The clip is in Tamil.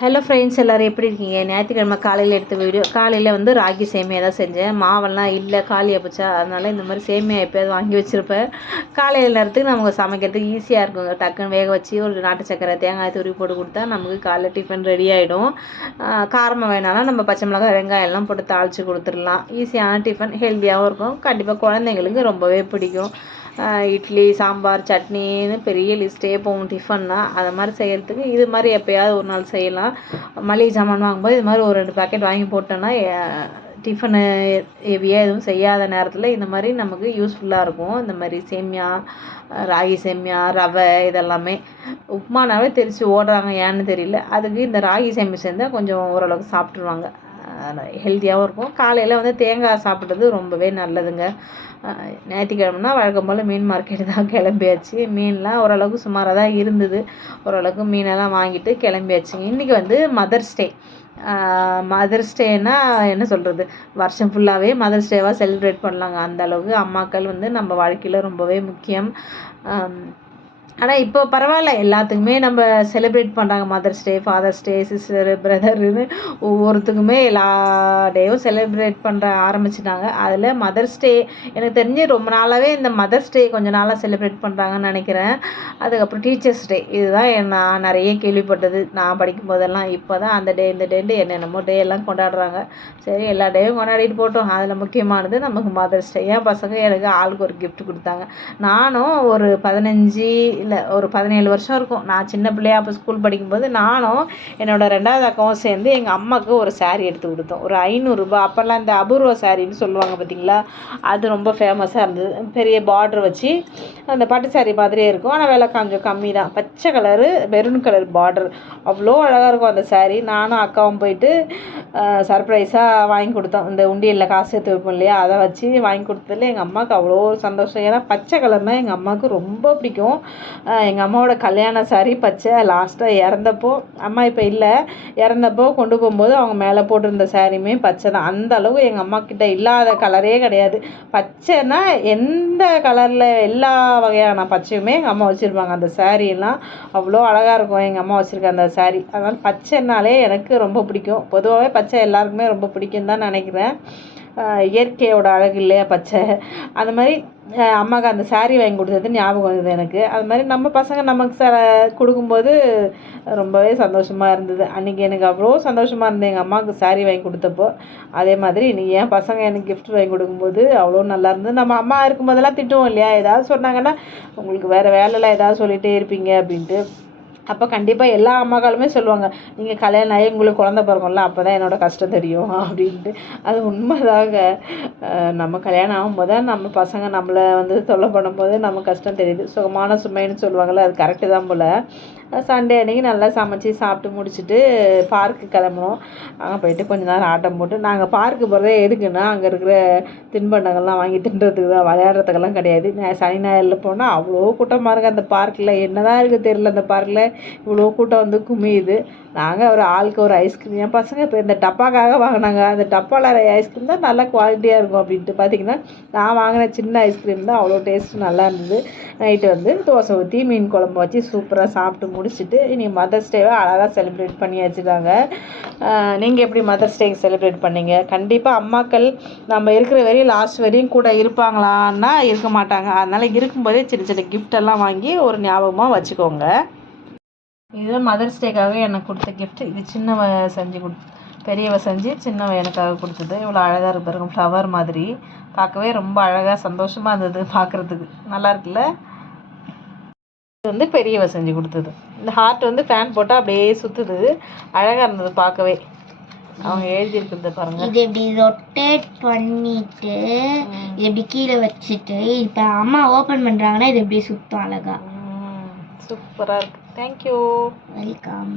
ஹலோ ஃப்ரெண்ட்ஸ் எல்லோரும் எப்படி இருக்கீங்க? ஞாயிற்றுக்கிழமை காலையில் எடுத்த வீடியோ காலையில் வந்து ராகி சேமியா தான் செஞ்சேன். மாவெல்லாம் இல்லை காலியாக போச்சா அதனால் இந்த மாதிரி சேமியா எப்போயாவது வாங்கி வச்சுருப்பேன். காலையில் நேரத்துக்கு நமக்கு சமைக்கிறதுக்கு ஈஸியாக இருக்குங்க. டக்குன்னு வேக வச்சு ஒரு நாட்டு சக்கரை தேங்காய் துருவி போட்டு கொடுத்தா நமக்கு காலைல டிஃபன் ரெடி ஆகிடும் காரமாக வேணாலும் நம்ம பச்சை மிளகாய் வெங்காயம் எல்லாம் போட்டு தாளித்து கொடுத்துடலாம். ஈஸியான டிஃபன் ஹெல்த்தியாகவும் இருக்கும். கண்டிப்பாக குழந்தைங்களுக்கு ரொம்பவே பிடிக்கும். இட்லி சாம்பார் சட்னின்னு பெரிய லிஸ்ட்டே போகும் டிஃபன்னா. அதை மாதிரி செய்கிறதுக்கு இது மாதிரி எப்போயாவது ஒரு நாள் செய்யலாம். மளிகை சாமான் வாங்கும்போது இது மாதிரி ஒரு ரெண்டு பேக்கெட் வாங்கி போட்டோன்னா டிஃபனு ஹெவியாக எதுவும் செய்யாத நேரத்தில் இந்த மாதிரி நமக்கு யூஸ்ஃபுல்லாக இருக்கும். இந்த மாதிரி சேமியா ராகி சேமியா ரவை இதெல்லாமே. உப்புமானாவே தெரிச்சு ஓடுறாங்க ஏன்னு தெரியல. அதுக்கு இந்த ராகி சேமியா சேர்ந்தால் கொஞ்சம் ஓரளவுக்கு சாப்பிட்ருவாங்க ஹெல்த்தியாகவும் இருக்கும். காலையில் வந்து தேங்காய் சாப்பிட்றது ரொம்பவே நல்லதுங்க. ஞாயிற்றுக்கிழமைனா வழக்கம் போல் மீன் மார்க்கெட்டு தான் கிளம்பியாச்சு. மீன்லாம் ஓரளவுக்கு சுமாராக தான் இருந்தது. ஓரளவுக்கு மீனெல்லாம் வாங்கிட்டு கிளம்பியாச்சுங்க இன்றைக்கி வந்து மதர்ஸ் டே மதர்ஸ் டேனா என்ன சொல்கிறது வருஷம் ஃபுல்லாகவே மதர்ஸ் டேவாக செலிப்ரேட் பண்ணலாங்க. அந்த அளவுக்கு அம்மாக்கள் வந்து நம்ம வாழ்க்கையில் ரொம்பவே முக்கியம். ஆனால் இப்போ பரவாயில்ல. எல்லாத்துக்குமே நம்ம செலிப்ரேட் பண்ணுறாங்க mother's day father's day sister பிரதருன்னு ஒவ்வொருத்துக்குமே எல்லா டேவும் செலிப்ரேட் பண்ணுற ஆரம்பிச்சிட்டாங்க. அதில் மதர்ஸ் டே எனக்கு தெரிஞ்சு ரொம்ப நாளாகவே இந்த மதர்ஸ் டே கொஞ்சம் நாளாக செலிப்ரேட் பண்ணுறாங்கன்னு நினைக்கிறேன். அதுக்கப்புறம் டீச்சர்ஸ் டே இதுதான் நான் நிறைய கேள்விப்பட்டது. நான் படிக்கும் போதெல்லாம் இப்போ தான் அந்த டே இந்த டேன்ட்டு என்னென்னமோ டே எல்லாம் கொண்டாடுறாங்க. சரி எல்லா டேயும் கொண்டாடிட்டு போட்டோம். அதில் முக்கியமானது நமக்கு மதர்ஸ் டே என் பசங்க எனக்கு ஆளுக்கு ஒரு கிஃப்ட் கொடுத்தாங்க. நானும் ஒரு பதினஞ்சு இல்லை ஒரு பதினேழு வருஷம் இருக்கும். நான் சின்ன பிள்ளையா அப்போ ஸ்கூல் படிக்கும்போது நானும் என்னோடய ரெண்டாவது அக்காவும் சேர்ந்து எங்கள் அம்மாவுக்கு ஒரு சாரீ எடுத்து கொடுத்தோம். ஒரு ஐநூறுரூபா அப்போல்லாம் இந்த அபூர்வ சாரின்னு சொல்லுவாங்க பார்த்தீங்களா அது ரொம்ப ஃபேமஸாக இருந்தது. பெரிய பார்டர் வச்சு அந்த பட்டு சாரீ மாதிரியே இருக்கும். ஆனால் விலை கொஞ்சம் கம்மி தான். பச்சை கலரு மெரூன் கலர் பார்டர் அவ்வளோ அழகாக இருக்கும் அந்த சாரீ நானும் அக்காவும் போயிட்டு சர்ப்ரைஸாக வாங்கி கொடுத்தோம். இந்த உண்டியலில் காசு சேர்த்து வைப்போம் இல்லையா? அதை வச்சு வாங்கி கொடுத்ததில் எங்கள் அம்மாவுக்கு அவ்வளோ சந்தோஷம். ஏன்னா பச்சை கலர்னால் எங்கள் அம்மாவுக்கு ரொம்ப பிடிக்கும். எங்கள் அம்மாவோட கல்யாண சாரி பச்சை லாஸ்ட்டாக இறந்தப்போ அம்மா இப்போ இல்லை. இறந்தப்போ கொண்டு போகும்போது அவங்க மேலே போட்டிருந்த சாரியுமே பச்சை தான். அந்த அளவு எங்கள் அம்மா கிட்ட இல்லாத கலரே கிடையாது. பச்சைன்னா எந்த கலரில் எல்லா வகையான பச்சையுமே எங்கள் அம்மா வச்சுருப்பாங்க. அந்த சாரியெல்லாம் அவ்வளோ அழகாக இருக்கும். எங்கள் அம்மா வச்சுருக்க அந்த சாரி அதனால் பச்சைனாலே எனக்கு ரொம்ப பிடிக்கும். பொதுவாகவே பச்சை எல்லாருக்குமே ரொம்ப பிடிக்கும் தான் நினைக்கிறேன். இயற்கையோட அழகு இல்லையா பச்சை? அந்த மாதிரி அம்மாவுக்கு அந்த சாரீ வாங்கி கொடுத்தது ஞாபகம் வந்தது எனக்கு. அது மாதிரி நம்ம பசங்க நமக்கு ச கொடுக்கும்போது ரொம்பவே சந்தோஷமாக இருந்தது. அன்றைக்கி எனக்கு அவ்வளோ சந்தோஷமாக இருந்தது. எங்கள் அம்மாவுக்கு சாரீ வாங்கி கொடுத்தப்போ அதே மாதிரி இன்றைக்கி என் பசங்க எனக்கு கிஃப்ட் வாங்கி கொடுக்கும்போது அவ்வளோ நல்லா இருந்தது. நம்ம அம்மா இருக்கும்போதெல்லாம் திட்டுவோம் இல்லையா? ஏதாவது சொன்னாங்கன்னா உங்களுக்கு வேறு வேலைலாம் ஏதாவது சொல்லிகிட்டே இருப்பீங்க அப்படின்ட்டு. அப்போ கண்டிப்பாக எல்லா அம்மாக்களுமே சொல்லுவாங்க நீங்கள் கல்யாணம் ஆகி உங்களுக்கு குழந்த பிறக்கும்ல அப்போ தான் என்னோடய கஷ்டம் தெரியும் அப்படின்ட்டு. அது உண்மைதாங்க. நம்ம கல்யாணம் ஆகும்போது தான் நம்ம பசங்க நம்மளை வந்து தொல்லை பண்ணும்போது நம்ம கஷ்டம் தெரியுது. சுகமான சுமைன்னு சொல்லுவாங்கள்ல அது கரெக்டு தான் போல். சண்டே அன்றைக்கி நல்லா சமைச்சி சாப்பிட்டு முடிச்சுட்டு பார்க்கு கிளம்புனோம். அங்கே போயிட்டு கொஞ்ச நேரம் ஆட்டம் போட்டு நாங்கள் பார்க்கு போகிறதே எதுக்குன்னா அங்கே இருக்கிற தின்பண்டங்கள்லாம் வாங்கி தின்றதுக்கு தான் விளையாடுறதுக்கெல்லாம் கிடையாது. சனி ஞாயிறில் போனால் அவ்வளோ கூட்டமாக இருக்குது அந்த பார்க்கில் என்ன தான் இருக்குது தெரியல அந்த பார்க்கில் இவ்வளோ கூட்டம் வந்து குமியுது. நாங்கள் ஒரு ஆளுக்கு ஒரு ஐஸ்கிரீம் என் பசங்க இப்போ இந்த டப்பாக்காக வாங்கினாங்க. அந்த டப்பாவில் ஐஸ்கிரீம் தான் நல்லா குவாலிட்டியாக இருக்கும் அப்படின்ட்டு பார்த்தீங்கன்னா நான் வாங்கின சின்ன ஐஸ்கிரீம் தான் அவ்வளோ டேஸ்ட்டு நல்லா இருந்தது. நைட்டு வந்து தோசை ஊற்றி மீன் குழம்பு வச்சு சூப்பராக சாப்பிட்டு முடிச்சுட்டு இனி மதர்ஸ் டேவை அழகாக செலிப்ரேட் பண்ணி வச்சுருக்காங்க நீங்கள் எப்படி மதர்ஸ் டேக்கு செலிப்ரேட் பண்ணீங்க? கண்டிப்பாக அம்மாக்கள் நம்ம இருக்கிற வரையும் லாஸ்ட் வரையும் கூட இருப்பாங்களான்னா இருக்க மாட்டாங்க. அதனால் இருக்கும்போதே சின்ன சின்ன கிஃப்டெல்லாம் வாங்கி ஒரு ஞாபகமாக வச்சுக்கோங்க. இது மதர்ஸ் டேக்காக எனக்கு கொடுத்த கிஃப்ட் இது சின்னவ செஞ்சு கொடு பெரியவ செஞ்சு சின்னவ எனக்காக கொடுத்தது. இவ்வளோ அழகாக இருக்கு பாருங்க ஃப்ளவர் மாதிரி. பார்க்கவே ரொம்ப அழகாக சந்தோஷமாக இருந்தது பார்க்குறதுக்கு. நல்லா இருக்குல்ல? இது வந்து பெரியவ செஞ்சு கொடுத்தது. இந்த ஹார்ட் வந்து ஃபேன் போட்டால் அப்படியே சுற்றுது அழகாக இருந்தது பார்க்கவே. அவங்க எழுதி இருக்கிறத பாருங்க. இது இப்படி ரொட்டேட் பண்ணிட்டு இது இப்படி கீழே வச்சுட்டு இப்போ அம்மா ஓப்பன் பண்ணுறாங்கன்னா இது இப்படி சுத்தம் அழகா. சூப்பராக இருக்குது தேங்க்யூ வெல்கம்